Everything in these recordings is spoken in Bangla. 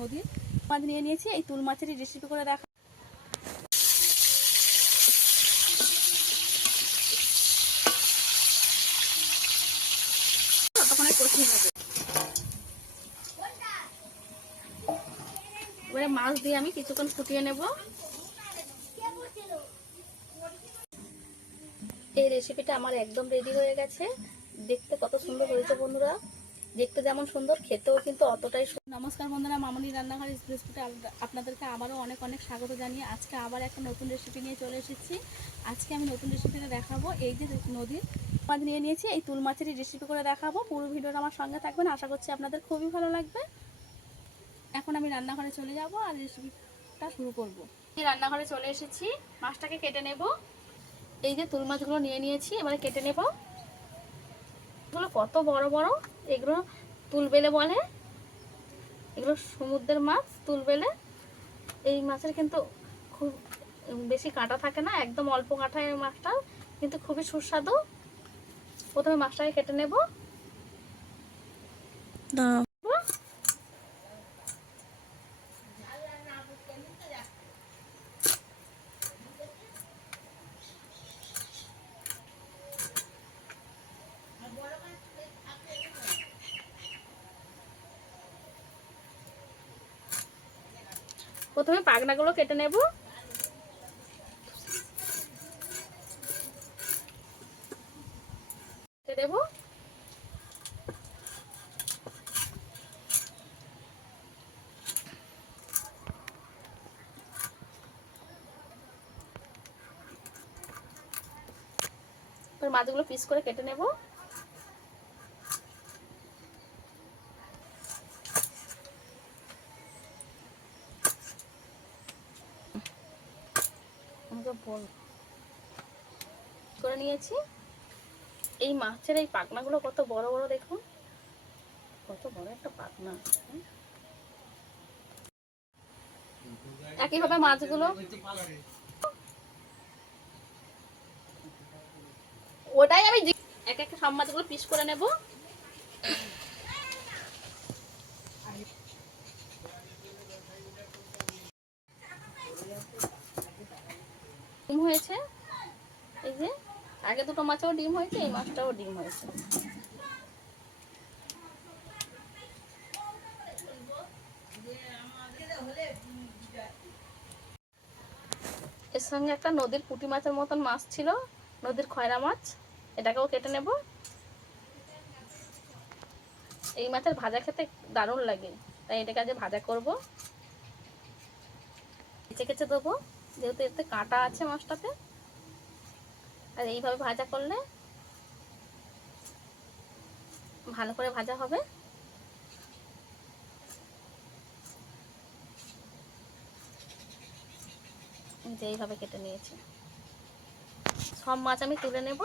নদীর মাছ নিয়ে নিয়েছি। এই তুল মাছেরই রেসিপি করে দেখা। এবারে মাছ দিয়ে আমি কিছুক্ষণ ফুটিয়ে নেব। এই রেসিপিটা আমার একদম রেডি হয়ে গেছে। দেখতে কত সুন্দর হয়েছে বন্ধুরা, দেখতে যেমন সুন্দর খেতেও কিন্তু অতটাই। নমস্কার বন্ধুরা, মামনি রান্নাঘর রেসিপিটা আপনাদেরকে আবারও অনেক অনেক স্বাগত জানিয়ে আজকে আবার একটা নতুন রেসিপি নিয়ে চলে এসেছি। আজকে আমি নতুন রেসিপিটা দেখাবো। এই যে নদীর মাছ নিয়ে নিয়েছি, এই তুল মাছেরই রেসিপি করে দেখাবো। পুরো ভিডিওটা আমার সঙ্গে থাকবেন, আশা করছি আপনাদের খুবই ভালো লাগবে। এখন আমি রান্নাঘরে চলে যাব আর রেসিপিটা শুরু করব। এই রান্নাঘরে চলে এসেছি, মাছটাকে কেটে নেব। এই যে তুল মাছগুলো নিয়ে নিয়েছি, এবারে কেটে নেব। এগুলো কত বড় বড়, এগুলো তুলবেলে বলে। এগুলো সমুদ্রের মাছ, তুলবেলে। এই মাছের কিন্তু খুব বেশি কাঁটা থাকে না, একদম অল্প কাঁটা। এই মাছটা কিন্তু খুবই সুস্বাদু। প্রথমে মাছটাকে কেটে নেব। প্রথমে পাখনাগুলো কেটে নেব। কেটে দেব। মাছগুলো পিস করে কেটে নেব। করে নিয়েছি। এই মাছের এই পাখনাগুলো কত বড় বড়, দেখুন কত বড় একটা পাখনা। একইভাবে মাছগুলো ওটাই আমি এক এক সব মাছগুলো পিস করে নেব। ডিম হয়েছে, এই যে আগে দুটো মাছেও ডিম হয়েছে, এই মাছটাও ডিম হয়েছে। এর সঙ্গে একটা নদীর পুঁটি মাছের মতন মাছ ছিল, নদীর খয়রা মাছ, এটাকেও কেটে নেব। এই মাছের ভাজা খেতে দারুণ লাগে, তাই এটাকে আজ ভাজা করব। কেচে কেচে দেবো, যেহেতু এতে কাঁটা আছে মাছটাতে। আর এইভাবে ভাজা করলে ভালো করে ভাজা হবে। যে এইভাবে কেটে নিয়েছি, সব মাছ আমি তুলে নেব।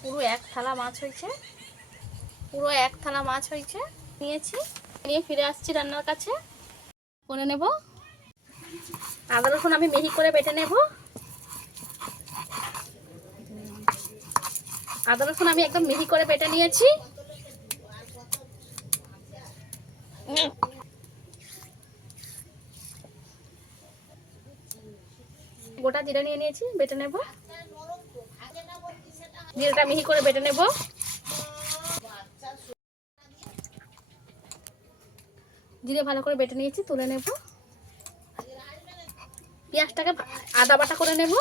পুরো এক থালা মাছ হয়েছে, পুরো এক থালা মাছ হয়েছে। নিয়েছি, নিয়ে ফিরে আসছি রান্নার কাছে। করে নেব। আদা রসুন আমি মিহি করে বেটে নেব। আদা রসুন আমি একদম মিহি করে বেটে নিয়েছি। গোটা জিরা নিয়ে নিয়েছি, বেটে নেব। জিরাটা মিহি করে বেটে নেব। জিরে ভালো করে বেটে নিয়েছি, তুলে নেব। পেঁয়াজটাকে আদা বাটা করে নেব।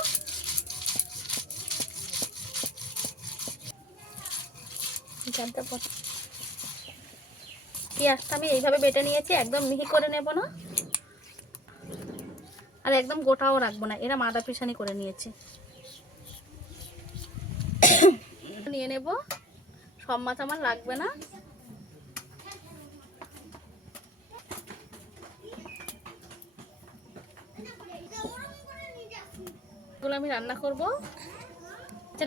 পেঁয়াজটা আমি এইভাবে বেটে নিয়েছি, একদম মিহি করে নেব না, আর একদম গোটাও রাখবো না, এরা আদা পিছানি করে নিয়েছি। নিয়ে নেব, সব মাছ আমার লাগবে না। এগুলো আমি রান্না করব।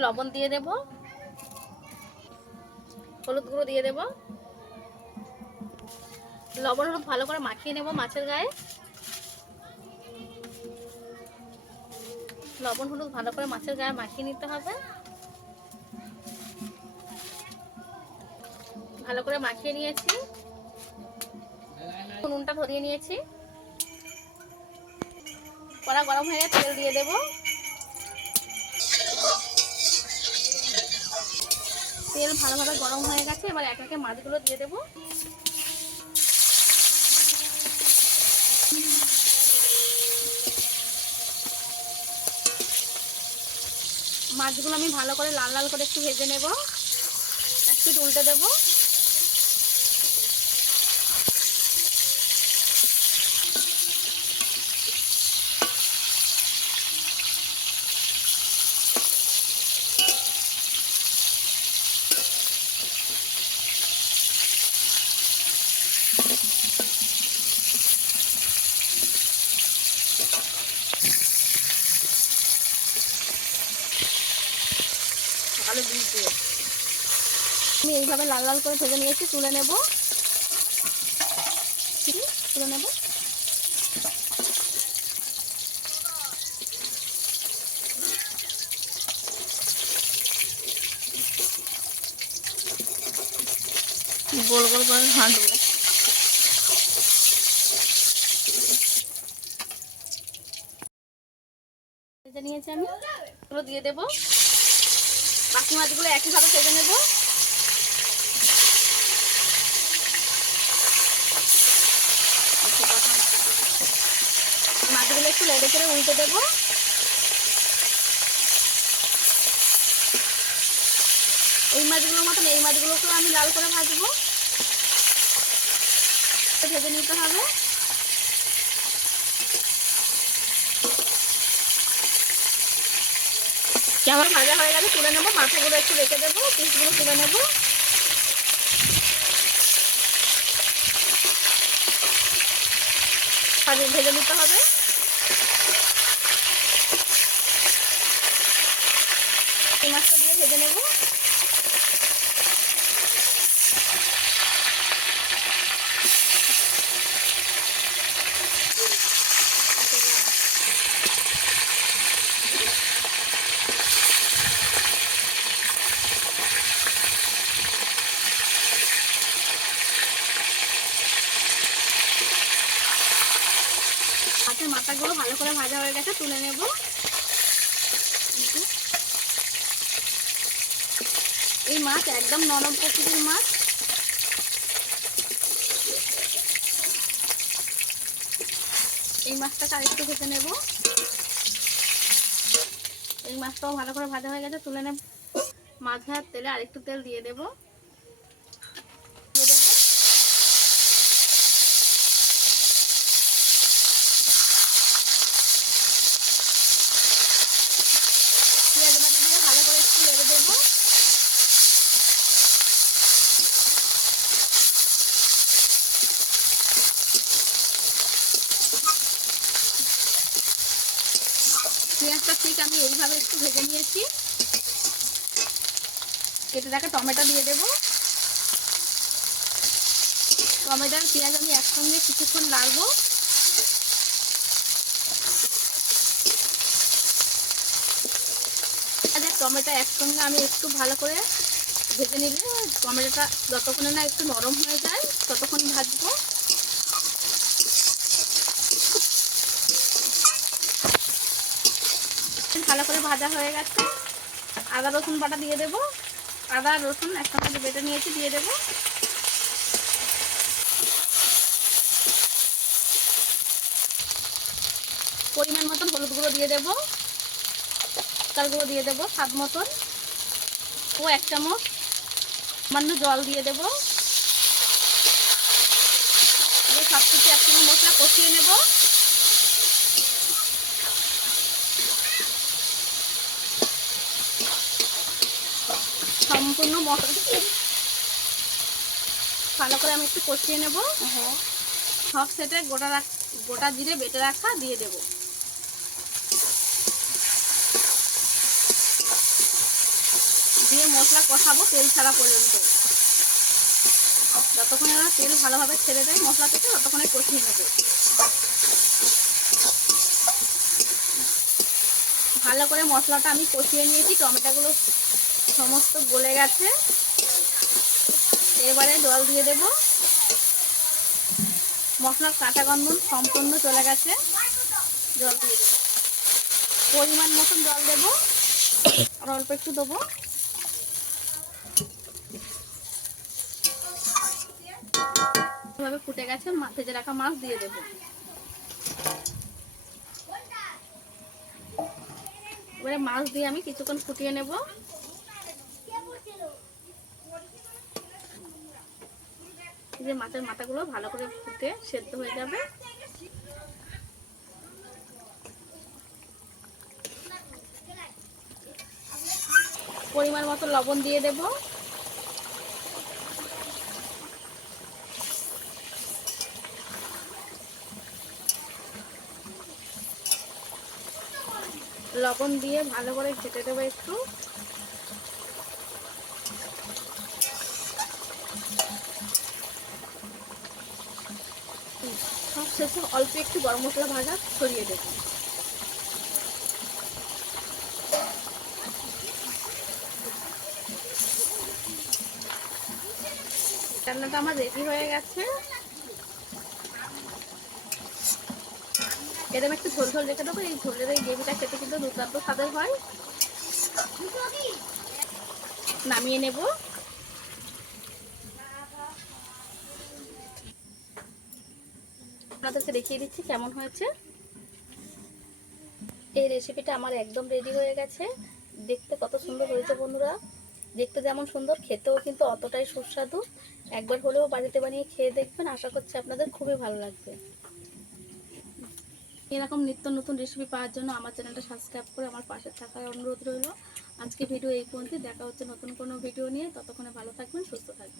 লবণ দিয়ে দেব, হলুদ গুঁড়ো দিয়ে দেব। লবণ হলুদ ভালো করে মাখিয়ে নেব মাছের গায়ে। লবণ হলুদ ভালো করে মাছের গায়ে মাখিয়ে নিতে হবে। ভালো করে মাখিয়ে নিয়েছি। নুনটা ধরিয়ে নিয়েছি। কড়া গরম হয়ে গেছে, তেল দিয়ে দেব। তেল ভালোভাবে গরম হয়ে গেছে, এবার একে একে মাছগুলো দিয়ে দেব। মাছগুলো আমি ভালো করে লাল লাল করে একটু ভেজে নেব। একটু উল্টে দেব। ভালো বীজ দিয়ে আমি এইভাবে লাল লাল করে ভেজে নিয়েছি, তুলে নেব। তুলে নেব। গোল গোল করে ভাজবো। ভেজে নিয়েছি আমি, এগুলো দিয়ে দেব। বাকি মাছগুলো একইভাবে ভেজে নেব। মাছগুলো একটু লেড়ে করে উল্টে দেব। এই মাছগুলোর মতন এই মাছগুলোকেও আমি লাল করে ভাজবো। ভেজে নিতে হবে। আমার ভাজা হয়ে গেছে, তুলে নেবো। মাথাগুলো একটু রেখে দেবো, পিসগুলো তুলে নেবো। ভেজে নিতে হবে। এই মাছটা দিয়ে ভেজে নেবো। মাছের মাথাগুলো ভালো করে ভাজা হয়ে গেছে, তুলে নেব। এই মাছ একদম নরম প্রকৃতির মাছ। এই মাছটাকে আরেকটু ভেজে নেব। এই মাছটাও ভালো করে ভাজা হয়ে গেছে, তুলে নেব। মাছ ভাজার তেলে আরেকটু তেল দিয়ে দেব। পেঁয়াজ বাটা দিয়ে ভালো করে একটু নেড়ে দেবো। পেঁয়াজটা ঠিক আমি এইভাবে একটু ভেজে নিয়েছি। কেটে রাখা টমেটো দিয়ে দেব। টমেটো আর পেঁয়াজ আমি একসঙ্গে কিছুক্ষণ নাড়বো। টমেটো একসঙ্গে আমি একটু ভালো করে ভেজে নিলে টমেটোটা যতক্ষণে না একটু নরম হয়ে যায় ততক্ষণ ভাজবো। ভালো করে ভাজা হয়ে গেছে। আদা রসুন বাটা দিয়ে দেব। আদা রসুন একসঙ্গে বেটে নিয়েছি, দিয়ে দেব। পরিমাণ মতন হলুদ গুঁড়ো দিয়ে দেব। লঙ্কার গুঁড়ো দিয়ে দেব স্বাদ মতন। ও 1 চামচ সামান্য জল দিয়ে দেব। সব কিছু একসঙ্গে মশলা কষিয়ে নেব। সম্পূর্ণ মশলা ভালো করে আমি একটু কষিয়ে নেব। সব সেটে গোটা জিরে বেটে রাখা দিয়ে দেব। দিয়ে মশলা কষাবো তেল ছাড়া পর্যন্ত। যতক্ষণ না তেল ভালোভাবে ছেড়ে দেয় মশলা থেকে ততক্ষণে কষিয়ে নেব। ভালো করে মশলাটা আমি কষিয়ে নিয়েছি। টমেটোগুলো সমস্ত গলে গেছে। এবারে জল দিয়ে দেব। মশলার কাঁচা গন্ধ সম্পূর্ণ চলে গেছে। জল দিয়ে দেব, পরিমাণ মতন জল দেব, আর অল্প একটু দেবো। এভাবে ফুটে গেছে, ভেজে রাখা মাছ দিয়ে দেব। এবারে মাছ দিয়ে আমি কিছুক্ষণ ফুটিয়ে নেব। যে মাছের মাথাগুলো ভালো করে ফুটে সেদ্ধ হয়ে যাবে। পরিমাণ মতো লবণ দিয়ে দেব। লবণ দিয়ে ভালো করে ঘেটে দেবো একটু। সব শেষে অল্প একটু গরম মশলা ভাজা ছড়িয়ে দেব। রান্নাটা আমার রেডি হয়ে গেছে। এরকম একটু ঝোল ঝোল রেখে দেবো। এই ঝোলের এই গ্রেভিটা খেতে কিন্তু দুর্দান্ত স্বাদের হয়। নামিয়ে নেব। আপনাদেরকে দেখিয়ে দিচ্ছি কেমন হয়েছে। এই রেসিপিটা আমার একদম রেডি হয়ে গেছে। দেখতে কত সুন্দর হয়েছে বন্ধুরা। দেখতে যেমন সুন্দর, খেতেও কিন্তু অতটাই সুস্বাদু। একবার হলেও বাড়িতে বানিয়ে খেয়ে দেখবেন, আশা করছি আপনাদের খুবই ভালো লাগবে। এরকম নিত্য নতুন রেসিপি পাওয়ার জন্য আমার চ্যানেলটা সাবস্ক্রাইব করে আমার পাশে থাকার অনুরোধ রইল। আজকে ভিডিও এই পর্যন্ত। দেখা হচ্ছে নতুন কোনো ভিডিও নিয়ে। ততক্ষণে ভালো থাকবেন, সুস্থ থাকবেন।